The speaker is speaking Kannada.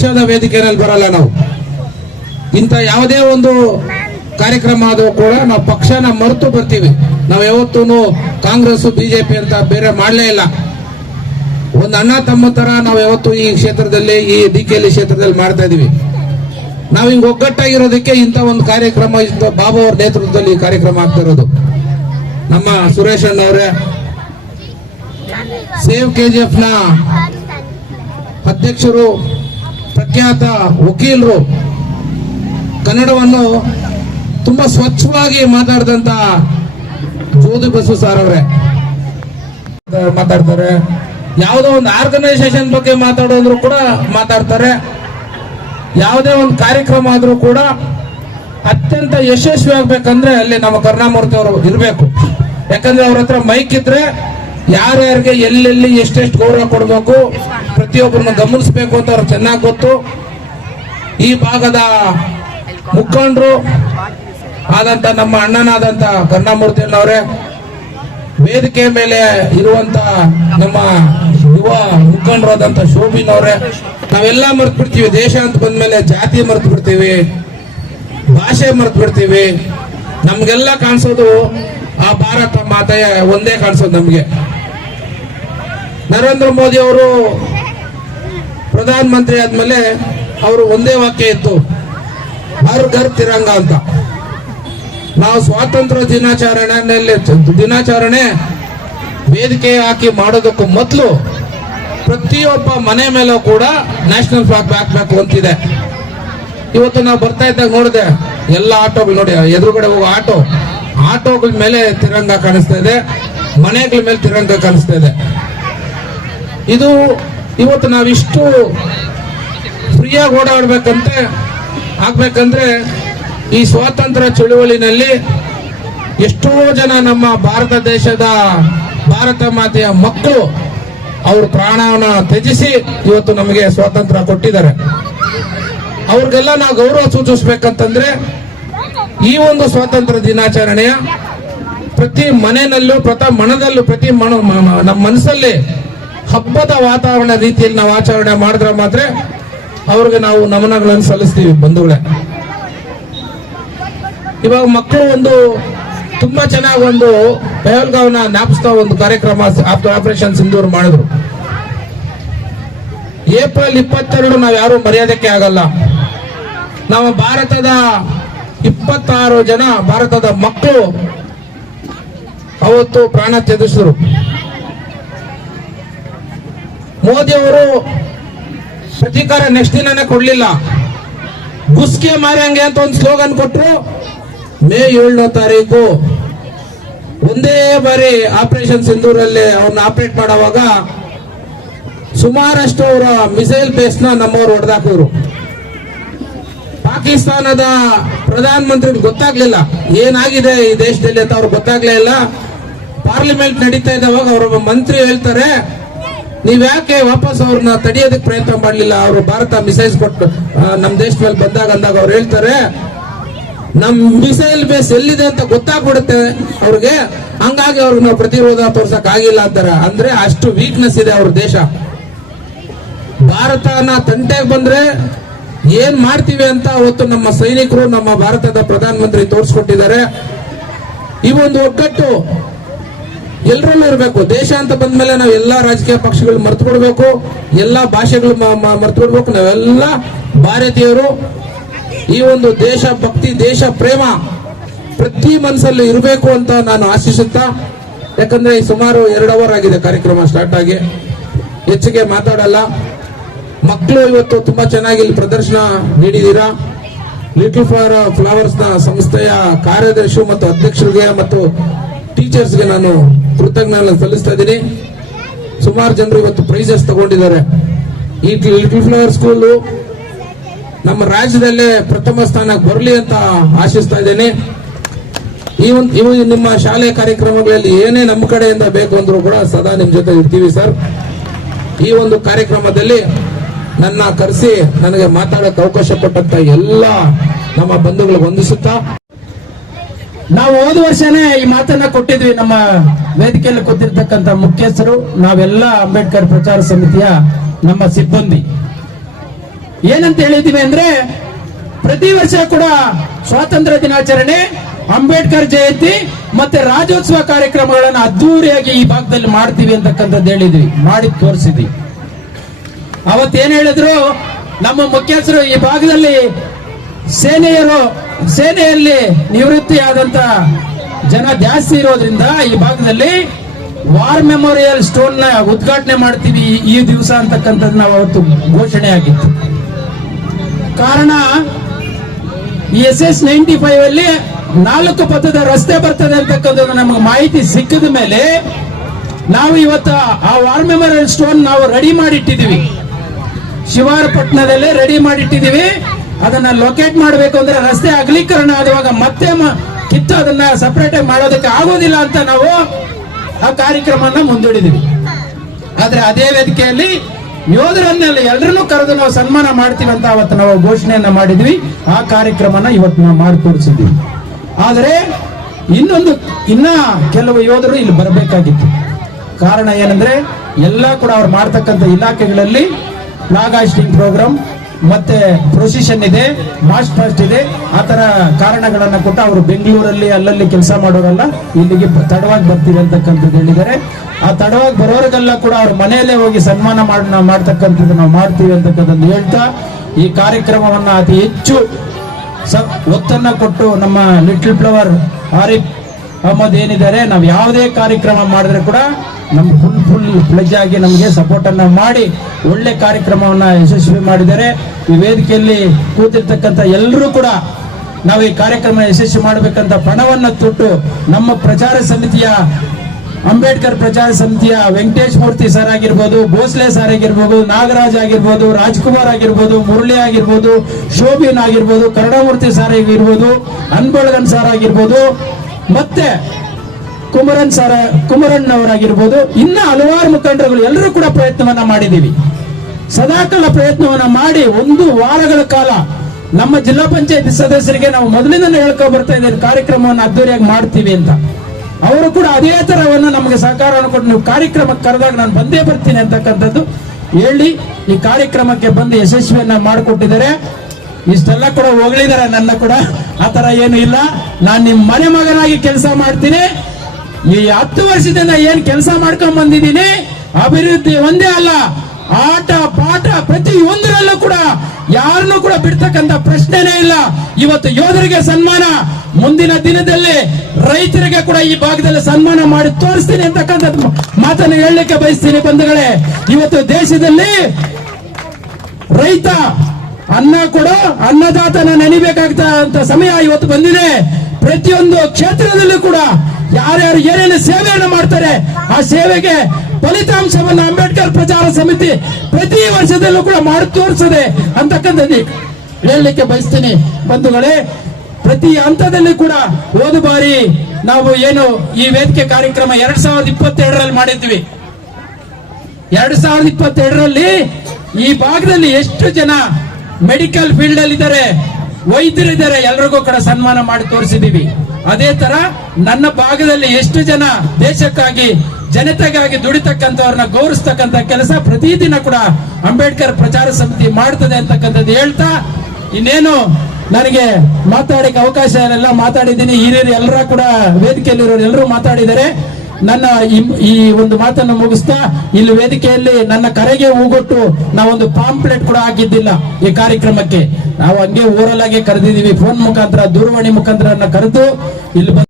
ಪಕ್ಷದ ವೇದಿಕೆಯಲ್ಲಿ ಬರಲ್ಲ ನಾವು. ಇಂಥ ಯಾವುದೇ ಒಂದು ಕಾರ್ಯಕ್ರಮ ಆದರೂ ಕೂಡ ನಾವು ಪಕ್ಷನ ಮರೆತು ಬರ್ತೀವಿ. ನಾವು ಯಾವತ್ತೂ ಕಾಂಗ್ರೆಸ್ ಬಿಜೆಪಿ ಅಂತ ಬೇರೆ ಮಾಡಲೇ ಇಲ್ಲ. ಒಂದು ಅಣ್ಣ ತಮ್ಮ ತರ ನಾವು ಯಾವತ್ತು ಈ ಕ್ಷೇತ್ರದಲ್ಲಿ, ಈ ಡಿ ಕೆ ಕ್ಷೇತ್ರದಲ್ಲಿ ಮಾಡ್ತಾ ಇದೀವಿ. ನಾವು ಹಿಂಗ್ ಒಗ್ಗಟ್ಟಾಗಿರೋದಕ್ಕೆ ಇಂಥ ಒಂದು ಕಾರ್ಯಕ್ರಮ ಬಾಬು ಅವ್ರ ನೇತೃತ್ವದಲ್ಲಿ ಕಾರ್ಯಕ್ರಮ ಆಗ್ತಾ ಇರೋದು. ನಮ್ಮ ಸುರೇಶ್ ಅಣ್ಣವರೇ, ಸೇವ್ ಕೆಜಿಎಫ್ನ ಅಧ್ಯಕ್ಷರು ಪ್ರಖ್ಯಾತ ವಕೀಲರು ಕನ್ನಡವನ್ನು ತುಂಬಾ ಸ್ವಚ್ಛವಾಗಿ ಮಾತಾಡಿದಂತ ಜೋದು ಬಸು ಸಾರ್ ಅವರೇ. ಮಾತಾಡ್ತಾರೆ. ಯಾವುದೋ ಒಂದು ಆರ್ಗನೈಸೇಷನ್ ಬಗ್ಗೆ ಮಾತಾಡೋದ್ರು ಕೂಡ ಮಾತಾಡ್ತಾರೆ. ಯಾವುದೇ ಒಂದು ಕಾರ್ಯಕ್ರಮ ಆದ್ರೂ ಕೂಡ ಅತ್ಯಂತ ಯಶಸ್ವಿ ಆಗ್ಬೇಕಂದ್ರೆ ಅಲ್ಲಿ ನಮ್ಮ ಕರುಣಾಮೂರ್ತಿ ಅವರು ಇರಬೇಕು. ಯಾಕಂದ್ರೆ ಅವ್ರ ಹತ್ರ ಮೈಕ್ ಇದ್ರೆ ಯಾರ್ಯಾರಿಗೆ ಎಲ್ಲೆಲ್ಲಿ ಎಷ್ಟೆಷ್ಟು ಗೌರವ ಕೊಡಬೇಕು ಪ್ರತಿಯೊಬ್ಬರನ್ನ ಗಮನಿಸಬೇಕು ಅಂತ ಅವ್ರು ಚೆನ್ನಾಗಿ ಗೊತ್ತು. ಈ ಭಾಗದ ಮುಖಂಡರು ಆದಂತ ನಮ್ಮ ಅಣ್ಣನಾದಂತ ಕರುಣಾಮೂರ್ತಿಯನ್ನವರೇ ವೇದಿಕೆ ಮೇಲೆ ಇರುವಂತ ನಮ್ಮ ಯುವ ಮುಖಂಡರಾದಂತ ಶೋಭಿನ್ ಅವರೇ, ನಾವೆಲ್ಲ ಮರ್ತು ಬಿಡ್ತೀವಿ ದೇಶ ಅಂತ ಬಂದ್ಮೇಲೆ ಜಾತಿ ಮರ್ತು ಬಿಡ್ತೀವಿ ಭಾಷೆ ಮರ್ತು ಬಿಡ್ತೀವಿ ನಮ್ಗೆಲ್ಲ ಕಾಣಿಸೋದು ಆ ಭಾರತ ಮಾತೆಯ ಒಂದೇ ಕಾಣಿಸೋದು ನಮ್ಗೆ. ನರೇಂದ್ರ ಮೋದಿ ಅವರು ಪ್ರಧಾನ ಮಂತ್ರಿ ಆದ್ಮೇಲೆ ಅವರು ಒಂದೇ ವಾಕ್ಯ ಇತ್ತು, ಹರ್ ಘರ್ ತಿರಂಗ ಅಂತ. ನಾವು ಸ್ವಾತಂತ್ರ್ಯ ದಿನಾಚರಣೆಯಲ್ಲಿ ದಿನಾಚರಣೆ ವೇದಿಕೆ ಹಾಕಿ ಮಾಡೋದಕ್ಕೂ ಮೊದಲು ಪ್ರತಿಯೊಬ್ಬ ಮನೆ ಮೇಲೂ ಕೂಡ ನ್ಯಾಷನಲ್ ಫ್ಲಾಗ್ ಹಾಕ್ಬೇಕು ಅಂತಿದೆ ಇವತ್ತು ನಾವು ಬರ್ತಾ ಇದ್ದಾಗ ನೋಡಿದೆ, ಎಲ್ಲ ಆಟೋಗಳು ನೋಡಿ, ಎದುರುಗಡೆ ಹೋಗೋ ಆಟೋ, ಆಟೋಗಳ ಮೇಲೆ ತಿರಂಗ ಕಾಣಿಸ್ತಾ ಇದೆ, ಮನೆಗಳ ಮೇಲೆ ತಿರಂಗ ಕಾಣಿಸ್ತಾ ಇದೆ. ಇದು ಇವತ್ತು ನಾವಿಷ್ಟು ಫ್ರೀಯಾಗಿ ಓಡಾಡ್ಬೇಕಂತೆ, ಆಗ್ಬೇಕಂದ್ರೆ ಈ ಸ್ವಾತಂತ್ರ್ಯ ಚಳುವಳಿನಲ್ಲಿ ಎಷ್ಟೋ ಜನ ನಮ್ಮ ಭಾರತ ದೇಶದ ಭಾರತ ಮಾತೆಯ ಮಕ್ಕಳು ಅವ್ರ ಪ್ರಾಣವನ್ನ ತ್ಯಜಿಸಿ ಇವತ್ತು ನಮಗೆ ಸ್ವಾತಂತ್ರ್ಯ ಕೊಟ್ಟಿದ್ದಾರೆ. ಅವ್ರಿಗೆಲ್ಲ ನಾವು ಗೌರವ ಸೂಚಿಸ್ಬೇಕಂತಂದ್ರೆ ಈ ಒಂದು ಸ್ವಾತಂತ್ರ್ಯ ದಿನಾಚರಣೆಯ ಪ್ರತಿ ಮನೆಯಲ್ಲೂ, ಪ್ರತಿ ಮನದಲ್ಲೂ, ಪ್ರತಿ ಮನ ನಮ್ಮ ಮನಸ್ಸಲ್ಲಿ ಹಬ್ಬದ ವಾತಾವರಣ ರೀತಿಯಲ್ಲಿ ನಾವು ಆಚರಣೆ ಮಾಡಿದ್ರೆ ಮಾತ್ರ ಅವ್ರಿಗೆ ನಾವು ನಮನಗಳನ್ನು ಸಲ್ಲಿಸ್ತೀವಿ ಬಂಧುಗಳೇ. ಇವಾಗ ಮಕ್ಕಳು ಒಂದು ತುಂಬಾ ಚೆನ್ನಾಗಿ ಒಂದು ಪಹಲ್ಗಾವ್ನ ಜ್ಞಾಪಿಸ್ತಾ ಒಂದು ಕಾರ್ಯಕ್ರಮ ಆಪರೇಷನ್ ಸಿಂಧೂರ್ ಮಾಡಿದ್ರು. ಏಪ್ರಿಲ್ ಇಪ್ಪತ್ತೆರಡು ನಾವು ಯಾರು ಮರ್ಯಾದಕ್ಕೆ ಆಗಲ್ಲ. ನಮ್ಮ ಭಾರತದ ಇಪ್ಪತ್ತಾರು ಜನ ಭಾರತದ ಮಕ್ಕಳು ಅವತ್ತು ಪ್ರಾಣ ತ್ಯಜಿಸಿದ್ರು. ಮೋದಿ ಅವರು ಪ್ರತೀಕಾರ ನೆಕ್ಸ್ಟ್ ದಿನನೇ ಕೊಡ್ಲಿಲ್ಲ. ಗುಸ್ಕೆ ಮಾರಂಗೆ ಅಂತ ಒಂದು ಸ್ಲೋಗನ್ ಕೊಟ್ರು, ಮೇ ಏಳನೇ ತಾರೀಕು. ಒಂದೇ ಬಾರಿ ಆಪರೇಷನ್ ಸಿಂಧೂರಲ್ಲಿ ಅವ್ರನ್ನ ಆಪರೇಟ್ ಮಾಡುವಾಗ ಸುಮಾರಷ್ಟು ಅವರ ಮಿಸೈಲ್ ಬೇಸ್ನ ನಮ್ಮವ್ರು ಹೊಡೆದಾಕಿದ್ರು ಪಾಕಿಸ್ತಾನದ ಪ್ರಧಾನ ಮಂತ್ರಿ ಗೊತ್ತಾಗ್ಲಿಲ್ಲ, ಏನಾಗಿದೆ ಈ ದೇಶದಲ್ಲಿ ಅಂತ ಅವ್ರಿಗೆ ಗೊತ್ತಾಗ್ಲೇ ಇಲ್ಲ. ಪಾರ್ಲಿಮೆಂಟ್ ನಡೀತಾ ಇದ್ದಾವಾಗ ಅವರೊಬ್ಬ ಮಂತ್ರಿ ಹೇಳ್ತಾರೆ ನೀವ್ ಯಾಕೆ ವಾಪಸ್ ಅವ್ರನ್ನ ತಡೆಯೋದಕ್ಕೆ ಪ್ರಯತ್ನ ಮಾಡಲಿಲ್ಲ? ಅವರು ಭಾರತ ಮಿಸೈಲ್ಸ್ ಕೊಟ್ಟು ನಮ್ಮ ನಮ್ ದೇಶ ಮೇಲೆ ಬಂದಾಗ ಅಂದಾಗ ಅವ್ರು ಹೇಳ್ತಾರೆ, ನಮ್ ಮಿಸೈಲ್ ಬೇಸ್ ಎಲ್ಲಿದೆ ಅಂತ ಗೊತ್ತಾಗ್ಬಿಡುತ್ತೆ. ಅವ್ರಿಗೆ ಹಂಗಾಗಿ ಅವ್ರಿಗೆ ನಾವು ಪ್ರತಿರೋಧ ತೋರ್ಸಕ್ ಆಗಿಲ್ಲ ಅಂತಾರೆ. ಅಂದ್ರೆ ಅಷ್ಟು ವೀಕ್ನೆಸ್ ಇದೆ ಅವ್ರ ದೇಶ. ಭಾರತನ ತಂಟೆಗೆ ಬಂದ್ರೆ ಏನ್ ಮಾಡ್ತೀವಿ ಅಂತ ಅವತ್ತು ನಮ್ಮ ಸೈನಿಕರು ನಮ್ಮ ಭಾರತದ ಪ್ರಧಾನಮಂತ್ರಿ ತೋರಿಸ್ಕೊಟ್ಟಿದ್ದಾರೆ. ಈ ಒಂದು ಒಗ್ಗಟ್ಟು ಎಲ್ಲರಲ್ಲೂ ಇರಬೇಕು. ದೇಶ ಅಂತ ಬಂದ್ಮೇಲೆ ನಾವು ಎಲ್ಲಾ ರಾಜಕೀಯ ಪಕ್ಷಗಳು ಮರ್ತು ಕೊಡ್ಬೇಕು ಎಲ್ಲಾ ಭಾಷೆಗಳು ಮರ್ತು ಕೊಡ್ಬೇಕು ನಾವೆಲ್ಲ ಭಾರತೀಯರು, ಈ ಒಂದು ದೇಶ ಭಕ್ತಿ, ದೇಶ ಪ್ರೇಮ ಪ್ರತಿ ಮನಸ್ಸಲ್ಲಿ ಇರಬೇಕು ಅಂತ ನಾನು ಆಶಿಸುತ್ತಾ, ಯಾಕಂದ್ರೆ ಸುಮಾರು ಎರಡು ಅವರ್ ಆಗಿದೆ ಕಾರ್ಯಕ್ರಮ ಸ್ಟಾರ್ಟ್ ಆಗಿ. ಹೆಚ್ಚಿಗೆ ಮಾತಾಡಲ್ಲ. ಮಕ್ಕಳು ಇವತ್ತು ತುಂಬಾ ಚೆನ್ನಾಗಿ ಇಲ್ಲಿ ಪ್ರದರ್ಶನ ನೀಡಿದ್ದೀರಾ ಲಿಟಲ್ ಫ್ಲವರ್ ಫ್ಲವರ್ಸ್ ಸಂಸ್ಥೆಯ ಕಾರ್ಯದರ್ಶಿ ಮತ್ತು ಅಧ್ಯಕ್ಷರಿಗೆ ಮತ್ತು ಟೀಚರ್ಸ್ಗೆ ನಾನು ಕೃತಜ್ಞತೆ ಸಲ್ಲಿಸ್ತಾ ಇದ್ದೀನಿ. ಸುಮಾರು ಜನರು ಇವತ್ತು ಪ್ರೈಸಸ್ ತಗೊಂಡಿದ್ದಾರೆ. ಈ ಲಿಟಲ್ ಫ್ಲವರ್ ಸ್ಕೂಲು ನಮ್ಮ ರಾಜ್ಯದಲ್ಲೇ ಪ್ರಥಮ ಸ್ಥಾನಕ್ಕೆ ಬರಲಿ ಅಂತ ಆಶಿಸ್ತಾ ಇದ್ದೇನೆ. ಈ ಒಂದು ಇವು ನಿಮ್ಮ ಶಾಲೆ ಕಾರ್ಯಕ್ರಮಗಳಲ್ಲಿ ಏನೇ ನಮ್ಮ ಕಡೆಯಿಂದ ಬೇಕು ಅಂದ್ರೂ ಕೂಡ ಸದಾ ನಿಮ್ಮ ಜೊತೆ ಇರ್ತೀವಿ ಸರ್. ಈ ಒಂದು ಕಾರ್ಯಕ್ರಮದಲ್ಲಿ ನನ್ನ ಕರೆಸಿ ನನಗೆ ಮಾತಾಡಕ್ಕೆ ಅವಕಾಶ ಕೊಟ್ಟಂತ ಎಲ್ಲ ನಮ್ಮ ಬಂಧುಗಳಿಗೆ ವಂದಿಸುತ್ತಾ ನಾವು ಹೋದ ವರ್ಷನೇ ಈ ಮಾತನ್ನ ಕೊಟ್ಟಿದ್ವಿ ನಮ್ಮ ವೇದಿಕೆಯಲ್ಲಿ ಕೂತಿರ್ತಕ್ಕಂಥ ಮುಖ್ಯಸ್ಥರು, ನಾವೆಲ್ಲ ಅಂಬೇಡ್ಕರ್ ಪ್ರಚಾರ ಸಮಿತಿಯ ನಮ್ಮ ಸಿಬ್ಬಂದಿ. ಏನಂತ ಹೇಳಿದೀವಿ ಅಂದ್ರೆ, ಪ್ರತಿ ವರ್ಷ ಕೂಡ ಸ್ವಾತಂತ್ರ್ಯ ದಿನಾಚರಣೆ, ಅಂಬೇಡ್ಕರ್ ಜಯಂತಿ ಮತ್ತೆ ರಾಜ್ಯೋತ್ಸವ ಕಾರ್ಯಕ್ರಮಗಳನ್ನು ಅದ್ದೂರಿಯಾಗಿ ಈ ಭಾಗದಲ್ಲಿ ಮಾಡ್ತೀವಿ ಅಂತಕ್ಕಂಥದ್ದು ಹೇಳಿದ್ವಿ, ಮಾಡಿ ತೋರಿಸಿದ್ವಿ. ಅವತ್ತೇನ್ ಹೇಳಿದ್ರು, ನಮ್ಮ ಮುಖ್ಯಸ್ಥರು ಈ ಭಾಗದಲ್ಲಿ ಸೇನೆಯರು ಸೇನೆಯಲ್ಲಿ ನಿವೃತ್ತಿಯಾದಂತ ಜನ ಜಾಸ್ತಿ ಇರೋದ್ರಿಂದ ಈ ಭಾಗದಲ್ಲಿ ವಾರ್ ಮೆಮೋರಿಯಲ್ ಸ್ಟೋನ್ನ ಉದ್ಘಾಟನೆ ಮಾಡ್ತೀವಿ ಈ- ದಿವಸ ಅಂತಕ್ಕಂಥದ್ದು ನಾವು ಅವತ್ತು ಘೋಷಣೆ ಆಗಿತ್ತು. ಕಾರಣ, ಈ ಎಸ್ ಎಸ್ ನೈಂಟಿ ಫೈವ್ ಅಲ್ಲಿ ನಾಲ್ಕು ಪಥದ ರಸ್ತೆ ಬರ್ತದೆ ಅಂತಕ್ಕಂಥದ್ದು ನಮಗೆ ಮಾಹಿತಿ ಸಿಕ್ಕಿದ ಮೇಲೆ ನಾವು ಇವತ್ತು ಆ ವಾರ್ ಮೆಮೋರಿಯಲ್ ಸ್ಟೋನ್ ನಾವು ರೆಡಿ ಮಾಡಿಟ್ಟಿದ್ದೀವಿ. ಶಿವಾರಪಟ್ಟಣದಲ್ಲಿ ರೆಡಿ ಮಾಡಿಟ್ಟಿದ್ದೀವಿ. ಅದನ್ನ ಲೊಕೇಟ್ ಮಾಡಬೇಕು ಅಂದ್ರೆ ರಸ್ತೆ ಅಗಲೀಕರಣ ಆದವಾಗ ಮತ್ತೆ ಕಿತ್ತು ಅದನ್ನ ಸಪರೇಟ್ ಆಗಿ ಮಾಡೋದಕ್ಕೆ ಆಗೋದಿಲ್ಲ ಅಂತ ನಾವು ಆ ಕಾರ್ಯಕ್ರಮನ ಮುಂದೂಡಿದೀವಿ ಆದ್ರೆ ಅದೇ ವೇದಿಕೆಯಲ್ಲಿ ಯೋಧರನ್ನೆಲ್ಲ ಎಲ್ಲರನ್ನೂ ಕರೆದು ನಾವು ಸನ್ಮಾನ ಮಾಡ್ತೀವಿ ಅಂತ ಅವತ್ತು ನಾವು ಘೋಷಣೆಯನ್ನ ಮಾಡಿದ್ವಿ ಆ ಕಾರ್ಯಕ್ರಮನ ಇವತ್ತು ನಾವು ಮಾಡಿ ತೋರಿಸಿದ್ವಿ ಆದರೆ ಇನ್ನೊಂದು, ಇನ್ನ ಕೆಲವು ಯೋಧರು ಇಲ್ಲಿ ಬರಬೇಕಾಗಿತ್ತು. ಕಾರಣ ಏನಂದ್ರೆ ಎಲ್ಲ ಕೂಡ ಅವ್ರು ಮಾಡ್ತಕ್ಕಂಥ ಇಲಾಖೆಗಳಲ್ಲಿ ಫ್ಲಾಗ್ ಪ್ರೋಗ್ರಾಮ್ ಮತ್ತೆ ಪ್ರೊಸಿಷನ್ ಇದೆ ಮಾಸ್ಟ್ ಪಾಸ್ಟ್ ಇದೆ. ಆ ತರ ಕಾರಣಗಳನ್ನ ಕೊಟ್ಟು ಅವರು ಬೆಂಗಳೂರಲ್ಲಿ ಅಲ್ಲಲ್ಲಿ ಕೆಲಸ ಮಾಡೋರಲ್ಲ, ಇಲ್ಲಿಗೆ ತಡವಾಗಿ ಬರ್ತೀವಿ ಅಂತಕ್ಕಂಥದ್ದು ಹೇಳಿದ್ದಾರೆ. ಆ ತಡವಾಗಿ ಬರೋರಿಗೆಲ್ಲ ಕೂಡ ಅವ್ರ ಮನೆಯಲ್ಲೇ ಹೋಗಿ ಸನ್ಮಾನ ಮಾಡ್ತಕ್ಕಂಥದ್ದು ನಾವು ಮಾಡ್ತೀವಿ ಅಂತಕ್ಕಂಥದ್ದು ಹೇಳ್ತಾ, ಈ ಕಾರ್ಯಕ್ರಮವನ್ನ ಅತಿ ಹೆಚ್ಚು ಒತ್ತನ್ನ ಕೊಟ್ಟು ನಮ್ಮ ಲಿಟಲ್ ಫ್ಲವರ್ ಆರಿಫ್ ಅಹಮದ್ ಏನಿದ್ದಾರೆ, ನಾವು ಯಾವುದೇ ಕಾರ್ಯಕ್ರಮ ಮಾಡಿದ್ರೆ ಕೂಡ ನಮ್ ಫುಲ್ ಫುಲ್ ಪ್ಲೆಜ್ ಆಗಿ ನಮಗೆ ಸಪೋರ್ಟ್ ಅನ್ನ ಮಾಡಿ ಒಳ್ಳೆ ಕಾರ್ಯಕ್ರಮವನ್ನ ಯಶಸ್ವಿ ಮಾಡಿದ್ದಾರೆ. ಈ ವೇದಿಕೆಯಲ್ಲಿ ಕೂತಿರ್ತಕ್ಕಂಥ ಎಲ್ಲರೂ ಕೂಡ ನಾವು ಈ ಕಾರ್ಯಕ್ರಮ ಯಶಸ್ವಿ ಮಾಡಬೇಕಂತ ಪಣವನ್ನು ತೊಟ್ಟು ನಮ್ಮ ಪ್ರಚಾರ ಸಮಿತಿಯ, ಅಂಬೇಡ್ಕರ್ ಪ್ರಚಾರ ಸಮಿತಿಯ ವೆಂಕಟೇಶ್ ಮೂರ್ತಿ ಸರ್ ಆಗಿರ್ಬೋದು, ಭೋಸ್ಲೆ ಸರ್ ಆಗಿರ್ಬೋದು, ನಾಗರಾಜ್ ಆಗಿರ್ಬೋದು, ರಾಜ್ಕುಮಾರ್ ಆಗಿರ್ಬೋದು, ಮುರಳಿ ಆಗಿರ್ಬೋದು, ಶೋಭಿನ್ ಆಗಿರ್ಬೋದು, ಕರುಣಾಮೂರ್ತಿ ಸರ್ ಆಗಿರ್ಬೋದು, ಅನ್ಬಳಗನ್ ಸರ್ ಆಗಿರ್ಬೋದು, ಮತ್ತೆ ಕುಮರನ್ ಸರ ಕುಮರನ್ ಅವರಾಗಿರ್ಬೋದು ಇನ್ನ ಹಲವಾರು ಮುಖಂಡರುಗಳು ಎಲ್ಲರೂ ಕೂಡ ಪ್ರಯತ್ನವನ್ನ ಮಾಡಿದೀವಿ ಸದಾಕಾಲ ಪ್ರಯತ್ನವನ್ನ ಮಾಡಿ ಒಂದು ವಾರಗಳ ಕಾಲ ನಮ್ಮ ಜಿಲ್ಲಾ ಪಂಚಾಯತ್ ಸದಸ್ಯರಿಗೆ ನಾವು ಮೊದಲಿಂದ ಹೇಳ್ಕೊ ಬರ್ತಾ ಇದ್ದೇವೆ, ಕಾರ್ಯಕ್ರಮವನ್ನು ಅದ್ದೂರಿಯಾಗಿ ಮಾಡ್ತೀವಿ ಅಂತ. ಅವರು ಕೂಡ ಅದೇ ತರವನ್ನ ನಮಗೆ ಸಹಕಾರವನ್ನು ಕೊಟ್ಟು ನೀವು ಕಾರ್ಯಕ್ರಮಕ್ಕೆ ಕರೆದಾಗ ನಾನು ಬಂದೇ ಬರ್ತೀನಿ ಅಂತಕ್ಕಂಥದ್ದು. ಹೇಳಿ, ಈ ಕಾರ್ಯಕ್ರಮಕ್ಕೆ ಬಂದು ಯಶಸ್ವಿಯನ್ನ ಮಾಡಿಕೊಟ್ಟಿದ್ದಾರೆ. ಇಷ್ಟೆಲ್ಲ ಕೂಡ ಹೊಗಳಿದ್ದಾರೆ ನನ್ನ ಕೂಡ. ಆ ತರ ಏನು ಇಲ್ಲ. ನಾನು ನಿಮ್ಮ ಮನೆ ಮಗನಾಗಿ ಕೆಲಸ ಮಾಡ್ತೀನಿ. ಈ ಹತ್ತು ವರ್ಷದಿಂದ ಏನ್ ಕೆಲಸ ಮಾಡ್ಕೊಂಡ್ ಬಂದಿದ್ದೀನಿ? ಅಭಿವೃದ್ಧಿ ಒಂದೇ ಅಲ್ಲ, ಆಟ, ಪಾಠ ಪ್ರತಿ ಒಂದರಲ್ಲೂ ಕೂಡ ಯಾರನ್ನು ಕೂಡ ಬಿಡ್ತಕ್ಕಂತ ಪ್ರಶ್ನೆನೇ ಇಲ್ಲ. ಇವತ್ತು ಯೋಧರಿಗೆ ಸನ್ಮಾನ, ಮುಂದಿನ ದಿನದಲ್ಲಿ ರೈತರಿಗೆ ಕೂಡ ಈ ಭಾಗದಲ್ಲಿ ಸನ್ಮಾನ ಮಾಡಿ ತೋರಿಸ್ತೀನಿ ಅಂತಕ್ಕಂಥ ಮಾತನ್ನು ಹೇಳಲಿಕ್ಕೆ ಬಯಸ್ತೀನಿ ಬಂಧುಗಳೇ. ಇವತ್ತು ದೇಶದಲ್ಲಿ ರೈತ ಅನ್ನ ಕೊಡೋ ಅನ್ನದಾತನ ನೆನಿಬೇಕಾಗ್ತ ಸಮಯ ಇವತ್ತು ಬಂದಿದೆ. ಪ್ರತಿಯೊಂದು ಕ್ಷೇತ್ರದಲ್ಲೂ ಕೂಡ ಯಾರ್ಯಾರು ಏನೇನು ಸೇವೆಯನ್ನು ಮಾಡ್ತಾರೆ, ಆ ಸೇವೆಗೆ ಫಲಿತಾಂಶವನ್ನು ಅಂಬೇಡ್ಕರ್ ಪ್ರಚಾರ ಸಮಿತಿ ಪ್ರತಿ ವರ್ಷದಲ್ಲೂ ಕೂಡ ಮಾಡಿ ತೋರಿಸದೆ ಅಂತಕ್ಕಂಥದ್ದು ಹೇಳಲಿಕ್ಕೆ ಬಯಸ್ತೀನಿ ಬಂಧುಗಳೇ, ಪ್ರತಿ ಹಂತದಲ್ಲಿ ಕೂಡ ಹೋದ ಬಾರಿ ನಾವು ಏನು ಈ ವೇದಿಕೆ ಕಾರ್ಯಕ್ರಮ ಎರಡ್ ಸಾವಿರದ ಇಪ್ಪತ್ತೆರಡರಲ್ಲಿ ಮಾಡಿದ್ವಿ. ಎರಡ್ ಸಾವಿರದ ಇಪ್ಪತ್ತೆರಡರಲ್ಲಿ ಈ ಭಾಗದಲ್ಲಿ ಎಷ್ಟು ಜನ ಮೆಡಿಕಲ್ ಫೀಲ್ಡ್ ಅಲ್ಲಿ ಇದ್ದಾರೆ ವೈದ್ಯರಿದ್ದಾರೆ, ಎಲ್ರಿಗೂ ಕೂಡ ಸನ್ಮಾನ ಮಾಡಿ ತೋರಿಸಿದೀವಿ. ಅದೇ ತರ ನನ್ನ ಭಾಗದಲ್ಲಿ ಎಷ್ಟು ಜನ ದೇಶಕ್ಕಾಗಿ, ಜನತೆಗಾಗಿ ದುಡಿತಕ್ಕಂಥವ್ರನ್ನ ಗೌರವಿಸ್ತಕ್ಕಂಥ ಕೆಲಸ ಪ್ರತಿದಿನ ಕೂಡ ಅಂಬೇಡ್ಕರ್ ಪ್ರಚಾರ ಸಮಿತಿ ಮಾಡ್ತದೆ ಅಂತಕ್ಕಂಥದ್ದು ಹೇಳ್ತಾ, ಇನ್ನೇನು ನನಗೆ ಮಾತಾಡಕ್ಕೆ ಅವಕಾಶ ಎಲ್ಲ ಮಾತಾಡಿದ್ದೀನಿ. ಹಿರಿಯರು ಎಲ್ಲರ ಕೂಡ ವೇದಿಕೆಯಲ್ಲಿರೋರು ಎಲ್ಲರೂ ಮಾತಾಡಿದ್ದಾರೆ. ನನ್ನ ಈ- ಒಂದು ಮಾತನ್ನು ಮುಗಿಸ್ತಾ ಇಲ್ಲಿ ವೇದಿಕೆಯಲ್ಲಿ ನನ್ನ ಕರೆಗೆ ಹೂಗೊಟ್ಟು ನಾವೊಂದು ಪಾಂಪ್ಲೆಟ್ ಕೂಡ ಹಾಕಿದ್ದಿಲ್ಲ ಈ ಕಾರ್ಯಕ್ರಮಕ್ಕೆ. ನಾವು ಹಂಗೆ ಊರಲ್ಲಾಗೆ ಕರೆದಿದ್ದೀವಿ. ಫೋನ್ ಮುಖಾಂತರ, ದೂರವಾಣಿ ಮುಖಾಂತರ ಕರೆದು ಇಲ್ಲಿ